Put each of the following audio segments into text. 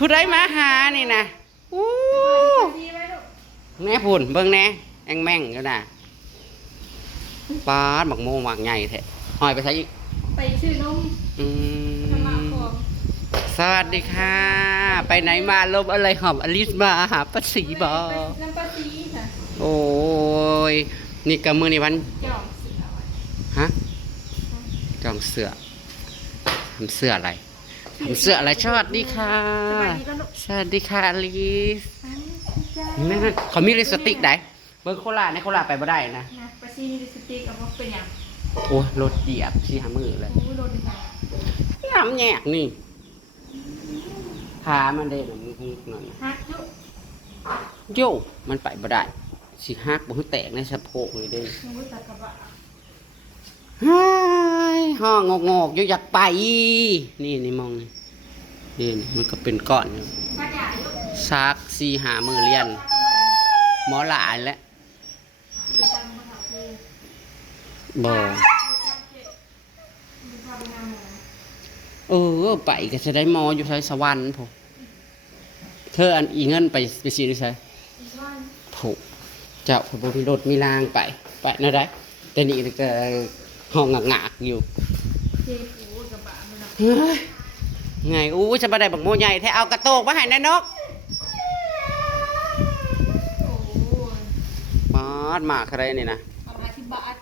ผู้ใดมาหานี่นะอู้แน่พุ่นเบิ่งแน่แองแม่งอยู่น่ะปาดหมักโมหมักใหญ่แท้หอยไปใส่อีกไปซื้อนมธรรมะของ สวัสดีค่ะ ไปไหนมาลมอะไรหอมอลิสมาหาป้าสีบอ น้ำปลาซีค่ะ โอ้ยนี่กับมือนี่วัน จ่องเสือ ฮะจองเสือทำเสื้ออะไรทำเสื้ออะไรสวัสดีค่ะสวัสดีค่ะอลิสแม่เขามีลิปสติกไหนเบอร์โคราในโคราไปบ่ได้นะ ปลาซีมีลิปสติกเอามาเป็นอย่าง โอ้ยรถเหยียบชี้หามือเลย โอ้โดนดีค่ะ น้ำแยกนี่ขามันได้หนึ่งหน่อย ฮักยุ โย่มันไปบ่ได้สิหักบ่แตกในสะโพกเลยเด้ มูตะกะบะ ฮ้ายห้องงอกๆอยู่อยากไปนี่มองนี่มันก็เป็นก้อนอยู่ มาจ่ายยุ ซัก4-5 มือเรียนหมอหลายแล้วบ่ไปก็จะได้หมออยู่ไสสวรรค์พอเธออันอีเงินไปสิได้ใช่โถเจ้าพระมีรถมีรางไปนะได้แต่นี่ก็ห้องงากๆอยู่เฮ้ยไงอู้จะมาได้บักโมใหญ่แท้เอากระโตกมาให้นายนกมาอะไรนี่นะ เอามาที่บาท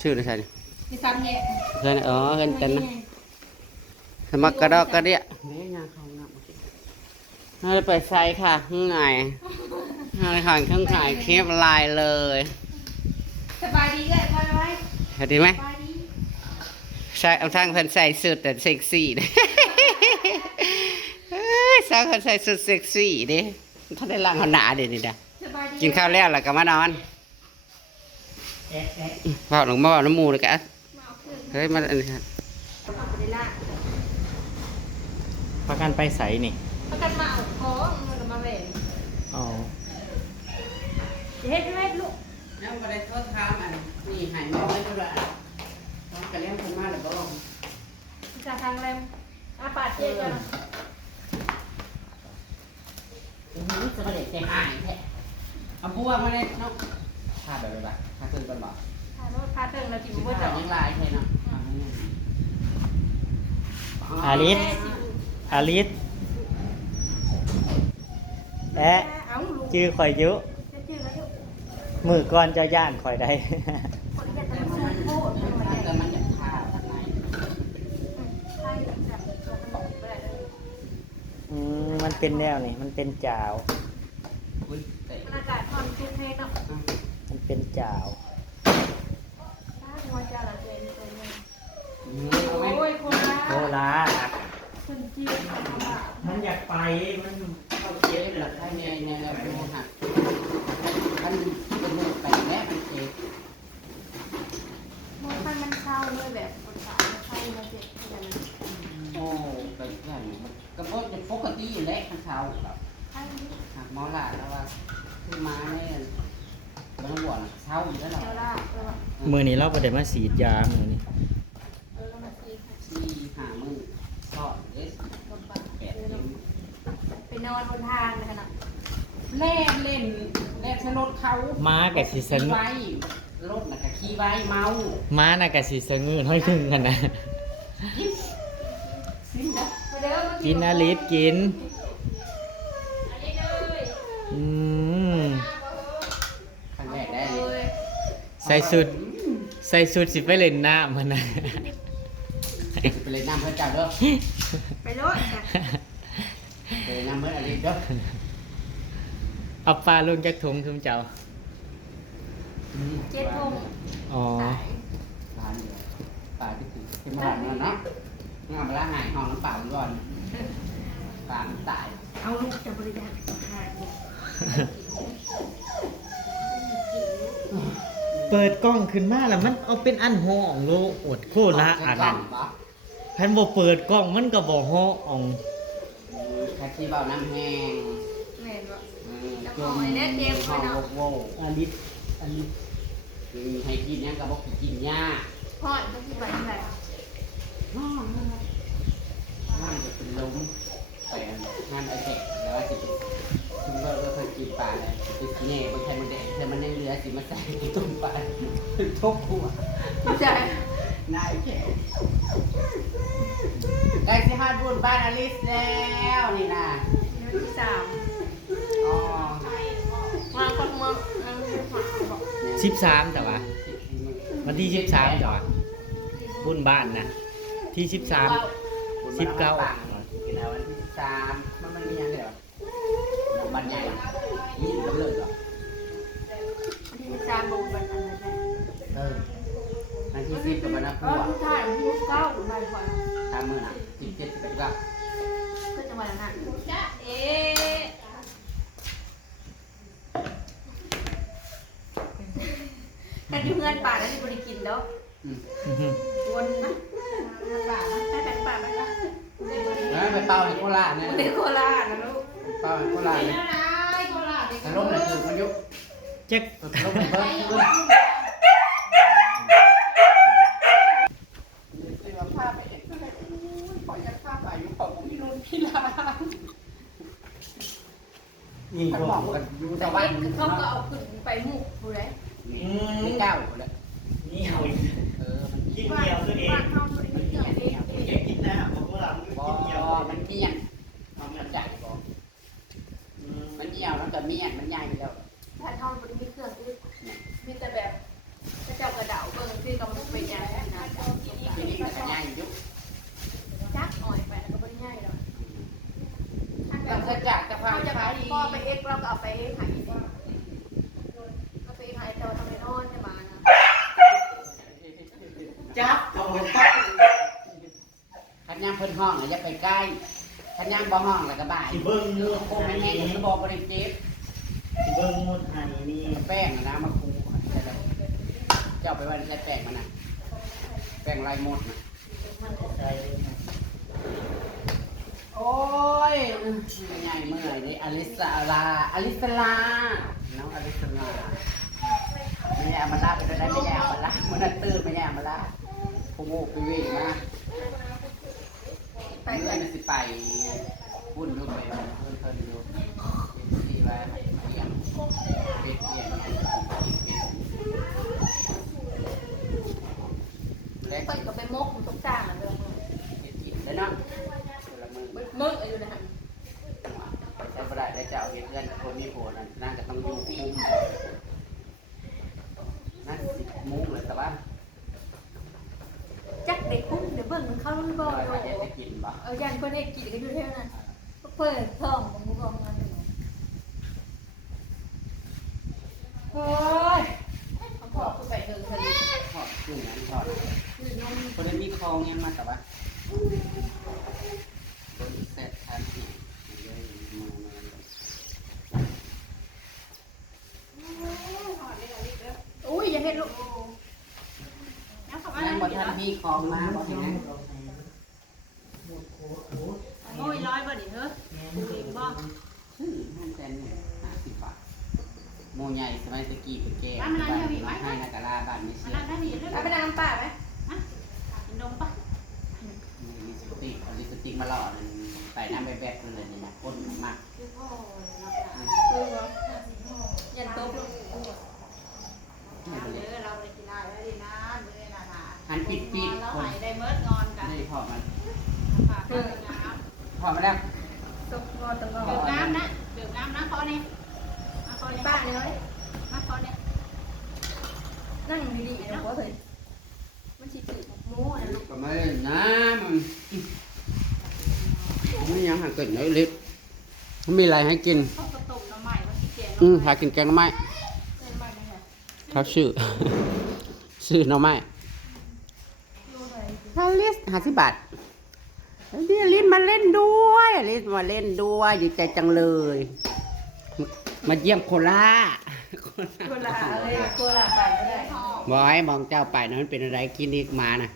ชื่ออะไรใช่ดิ มีซ้ำแง่ เฮ้ยเห็นกันนะสมัครกระดอกกระเดียนี่งานเขาหนักมาเราไปใส่ค่ะข้างในข้างในข้างขายคลิปลายเลย สบายดีเลยพอไหม เห็นดีไหม สบายดี ใช่เอาทางคนใส่สุดแต่เซ็กซี่ดิสาวคนใส่สุดเซ็กซี่ดิเขาได้ล่างเขาหนาเดี๋ยวนี้นะ สบายดี กินข้าวแล้วแล้วก็มานอนเผาหลงมาเผาน้ำมูเลยกะเฮ้ยมาอันนี้ครับ ประกันไปใสนี่ ประกันมาเอาของมันก็มาแหวน อ๋อ เฮ็ดลูก แล้วมาได้โทษทามอันนี่หายมาไว้ก็ได้ต้องกระเลี้ยงคนมาหรือเปล่า จากทางแรมอาปาดเจ๊จ้ะ จะมาเด็กใจหายแท้เอาบัวมาเลยเนาะพาไปไปพาขึ้นกันบ่ พาโน้ตพาเติงเราจิ๋ว สิ บ่ พา จ้ะ ยังลายแค่เนาะ อาลิสอาลิสและ เอาลูก ชื่อข่อยยุ ชื่อแล้วลูก มือก่อนเจ้าย่านข่อยได้ คนที่จะมาโคตรไม่ไหว แต่มันอยากพาทางไหน ใช่จ้ะตัวขนมไปเลย มันเป็นแนวนี่มันเป็นจาว อุ้ยเตะ อากาศความชุ่มแห้งเนาะ มันเป็นจาว ถ้าหัวใจเราเจนตัวนึง เอาไหม โอ้ยคนละ โคราช คนจีนทำบาป มันอยากไปมัน เอาเจ๊หลักให้เนี่ยเราดูหักท่านเป็นมือไปแม่เป็นเจ๊ มันเข้าเลยแบบคนสาวเข้ามาเจ็บขนาดนั้น โอ้ไปอย่างกระโปงเป็นปกติอยู่แล้วข้างเขาแบบ ใช่ หักมอลาแล้วว่าขึ้นมาเนี่ยบางบ่อนเช่าอยู่แล้วหรอ เดี๋ยวล่ะเออ มือนี้เราไปได้มาสีดยามือนี้ มาซี 4-5 มื้อทอดเด็ด คนบาป 8 มื้อ ไปนอนบนทางเลยนะ เล่นชนรถเขา ม้ากับสีส ขี่ งื ไว้รถน่ะก็ขี่ไว้เมา ม้าน่ะกับสีสงืห้อยถึงกันนะ สิ้นแล้ว ไปเด้อ กินอาลิสกิน อืม ครั้งแรกได้เลย ใส่สุดสิไปเล่นน้ำมันนะ ไปเลยน้ำเพื่อเจ้าเด้อ ไปรถจ้ะ ไปเลยน้ำเพื่ออะไรเด้อ เอาปลาลงจากถุงคือเจ้า เจ็ดโมง อ๋อ ปลาเดียวปลาที่ถึงที่มาหลังนั่นเนาะงานไปละหายห้องน้ำเปล่าก่อนปลามันตาย เอาลูกจะบริจาคหาเนี่ย เปิดกล้องขึ้นมาแล้วมันเอาเป็นอันห้องโลอดโคละอันนั้นแผ่นบ่เปิดกล้องมันก็บ่ห้อง แค่ที่เบาน้ำแห้ง แม่นบ่ จมห้องโว้ อาลิสอาลิส ให้กินเนี่ยก็บอกกินหญ้า พ่อต้องคิดไว้ที่ไหน มันจะเป็นลมไปอัน งานไอเด็กแล้วว่าสิคุณเบิร์ก็เคยกินปลาเลยคือกินเองบางทีมันแดงแต่มันยังเหลือสิมาใส่ต้มปลาทุกหัว ใช่ นายแขกใกล้สิฮอดบุญบ้านอลิสแล้วนี่นะ ที่สาม อ๋อ มาคนเมืองบอก 13แต่ว่าวันที่13แต่ว่าบุญบ้านนะที่13 19 กินเอาวันที่13มันมีอย่างเดียวบันใหญ่ยี่สิบเลยเหรอ ที่สามบุญวันนั้นนะ วันที่10กับวันนั้น เออทุกท่านทุกเก้าไม่พอ ตามมือน่ะ17 11ก็ ก็จะวันนั้นจ้าเอ๊กันอยู่เงินป่าแล้วที่บริกินแล้ววนนะป่าให้แบ่งป่าไหมล่ะ ไปเป่าในโคราชเนี่ย เด็กโคราชนะลูก เป่าในโคราชเนี่ย โคราช แต่ร่มเนี่ยคือพายุ เจ๊ก ร่มเนี่ยเบิ้ลขึ้นคือว่าภาพไปเห็นก็เลยขอยัดภาพอายุของพี่นุ่นพี่ลา นี่ ท่าน บ่ บอกกันอยู่ แต่ แต่ ว่า ว่า เขาก็เอาขึ้นไปหมู่ผู้ใด ไม่เจ้าเลย นี่เอาอีก มัน กินเดียวตัวเอง บ้านเขาบริกินเอง เจ๊กกินนะเพราะว่าเรา บ่ กินเดียว มันเมี่ยนมันใหญ่บ่มันเหี่ยวแล้วก็เมี่ยนมันใหญ่แล้ว ถ้าเขาบริมีเครื่องมีแต่แบบเจ้ากระเดาเบิ่งคือกำลังไปยายนะ ทีนี้มันก็ใหญ่อยู่ จักอ่อยไปแล้วก็บริง่ายหรอก ต้องกระจัดกระเพรา เขาจะ ไฟ ไปพ่อไปเอ็กเราก็เอาไปหายเอาไปหายเจ้าทำไปนอนจะมานะ จับเอาไป ขันย่างเพิ่นห้องอย่าไปใกล้ขันย่างบ่ห้องแล้วก็บ่าย ที่เบิ้งมือ โค้งแห้งๆก็บอกบริเจ็บ ที่เบิ้งมือไทยนี่ แป้งนะมาคูเจ้าไปว่าใช้แป้งมันนะแป้งลายมดนะ ใช่ โอ้ยใหญ่เมื่อยนี่อลิสลาอลิสลาน้องอลิสลาไม่ใช่อามาลาเป็นอะไรไม่ใช่อามาลามันน่ะตื้อไม่ใช่อามาลาโอ้โหไปวิ่งมา ไป เมื่ เล อย มันสิไปวุ่นลูกไปเพิ่นอยู่ที่ว่าเอียงเป็ดเอียงเล็ก เปิดก็ไปมกมันต้องจ้างนะเด้อ แล้วเนาะละมือ มึกอยู่นะฮะ ใช้ประได้ได้เจ้าเห็นเพื่อนคนมีโผล่นั่นน่าจะต้องอยู่คุ้มนั่น10 โมงเลยแต่ว่า จักเด็กคุ้มเดี๋ยวเบิ่งมันเข้ารุ่นบ่ เรา อยู่ จะได้กินบ่ เอายันคนให้กินกันอยู่เท่านั้นเปิดท้องของมึงบอกมันโอ้ยเขาขอคือไปเดินทะเล ทอดกุ้งนั้นทอดคนได้มีคลองเนี่ยมาแต่ว่าคนเสร็จทันทีเลยมือ อุ้ยอย่าเห็นลูก ยังบ่ทันมีคลองมาบ่เห็นไหม โอ้ยร้อยบ่ดิเฮ้ยเองบ่ ห้าแสนเนี่ย50 บาทโมใหญ่สมัยตะกี้ไปแก้ให้นักกะลาบ้านไม่เสีย เอาไปน้ำป่าไหม นมปะ ลิปสติกมาหล่อนั่นใส่น้ำแบบๆนั่นเลยเนี่ยพ่นมาก ยันโต๊ะลูก เด้อเราไปกินได้แล้วดีนะเมื่อน่ะนะ หันปิด เรา ๆคน หายได้เมิดงอนกัน นี่พอมัน ฝากดื่มน้ พอมาแล้ว ซุปงอตังง ำดื่มน้ำนะดื่มน้ำนะคอนี่มาคอนี่ ป้าเนี่ย มาคอนี่ นั่งดีๆนะหัวเถยมันชิจืดหมูนะลูก ก็ไม่น้ำไม่ยังหาเกิดน้อยลิบไม่มีอะไรให้กิน ข้าวกระตุกน้ำใหม่ว่าขี้เกียจ หากินแกงหน่อไม้ เส้นมันนะคะ เขาชื่อ ชื่อหน่อไม้ ดูเลย อลิส50 บาทอลิสมาเล่นด้วยอลิสมาเล่นด้วยดีใจจังเลย มาเยี่ยมโคราช โคลาเลยโคลาไปก็ได้ บอกให้มองเจ้าไปนะมันเป็นอะไรกินอีกมานะ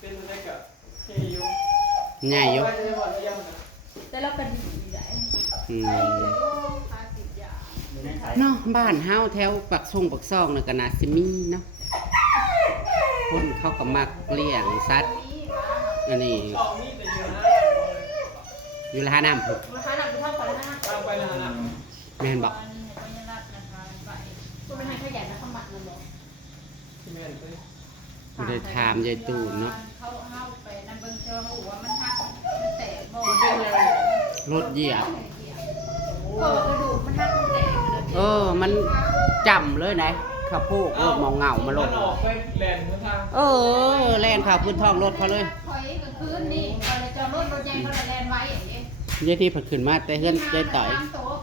เป็นอะไรกับเคยุ ง่ายอยู่ ไปจะบอกเยี่ยมนะ แต่เราเป็นดีไหน อืม พาสิบอย่าง อยู่ในไทย เนาะบ้านเฮาแถวปักซองน่ะก็น่าสิมีเนาะคนเขาก็มักเลี้ยงสัตว์ นี้วะ อันนี้ สองนี่เป็นเยอะนะ อ อยู่ละหาน้ำพุ่น ราคาหนักเท่ากันแล้วนะ เอาไปแล้วนะ แม่นบอก คุณเป็นใครขยันนะขมัดเลยบอก แม่นเอ้ย ไม่ได้ถามยายตูนเนาะ เขาไปนั่นเบิ่งเจอหัวมันหักมันแตกบ่ คุณเป็นเลย รถเหยียบ ก็กระดูกมันหักมันแตกเลย มันจำเลยนะข้าวโพดรถมองเงามาล มั ง นออกไปแลนบนทาง แล่นข่าวพื้นท้องรถเขาเลย ถอยกลางคืนนี่พอเลยจอดรถใหญ่เขาเลยแลนไว้อย่างนี้ ยายที่เพิ่นขึ้นมาแต่เฮือนยายต่อย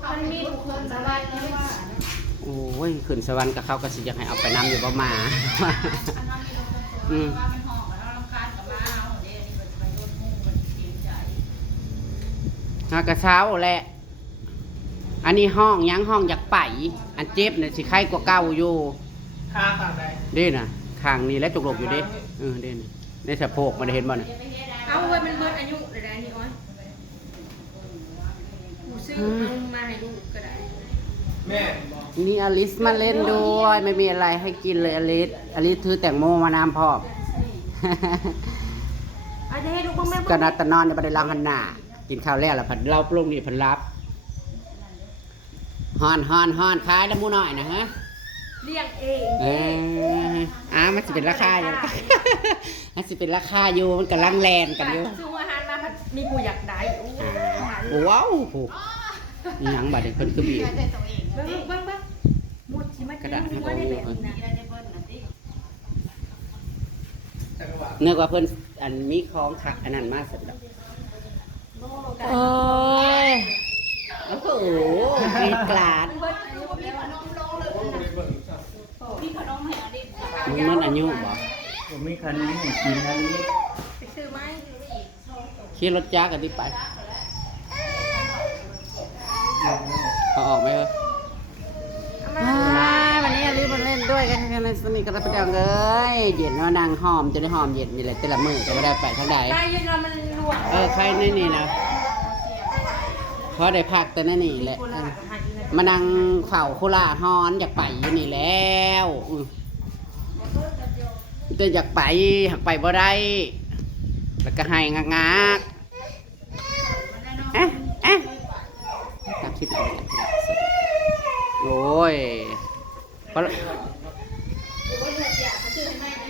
มันมีทุกคนสบายเลยว่า โอ้ยขึ้นสวรรค์กับเขาก็สิอยากให้เอาไปนำอยู่บ่มา อันนั้นมีลงตัวว่ามันห่อแล้วรำคาญกับมาเอาเดี๋ยวนี้ไปโดนมุ่งมันเสียใจ หากระเช้าแหละ อันนี้ห้องยังห้องอยากไปอันเจ็บเนี่ยสิไข้กว่าเก่าอยู่ คาฝั่งใด เด้น่ะข้างนี้และจุกหลบอยู่เด้เด้น่ะในสะโพกมันได้เห็นบ่น่ะ เอาไว้มันเบิดอายุเลยนะนี่อ้อยกูซื้อเอามาให้ลูกก็ได้ แม่บอก นี่อลิสมาเล่นด้วยไม่มีอะไรให้กินเลยอลิสถือแตงโมมาน้ำพร้อม อาจจะให้ลูกบ้างแม่ ก็นัดแตะนอนในบันไดลังหันหน้ากินข้าวแล้วล่ะผัดเราปรุงนี่ผัดรับฮอนขายแล้วหมูหน่อยนะฮะ เลี้ยงเอง มันจะเป็นราคาอยู่ มันจะเป็นราคาอยู่มันกำลังแลนกันอยู่ ซื้ออาหารมาพัดมีกูอยากได้โอ้ ว้าวผูกอีหยังบัดนี้เพิ่นคือบีบ ใจตัวเอง เบิ้งหมดที่มากินหัวได้แบบนี้นะ ได้เบิ้ลนะสิ จังหวะ เนื่องว่าเพิ่นอันมีของขักอันนั้นมาเสร็จแล้ว โอ้ โอ้โหกรีดกราด เบิ้ลอายุมีขนมลงเลย โอ้ยเบิ่งซะ มีขนมแห่ดิ มันอายุบ่ ผมมีคันนี้ให้กินอันนี้ ไปซื้อไหม ขี่รถจักรกันที่ไปเอาออกไหมเออ วันนี้อลิมาเล่นด้วยกันในสนิทกันแล้วไปดังเลยเย็นว่านางหอมจะได้หอมเย็นนี่แหละแต่ละมือจะไม่ได้ไปทางใด ได้ยืนรอมันรวม ใครในนี่นะเพราะได้พักแต่นั่นนี่แหละ กูละหากินเลย มานั่งเฝ้าโคราชฮอนอยากไปอยู่นี่แล้วแต่อยากไปหักไปบ่ได้แล้วก็ให้งัก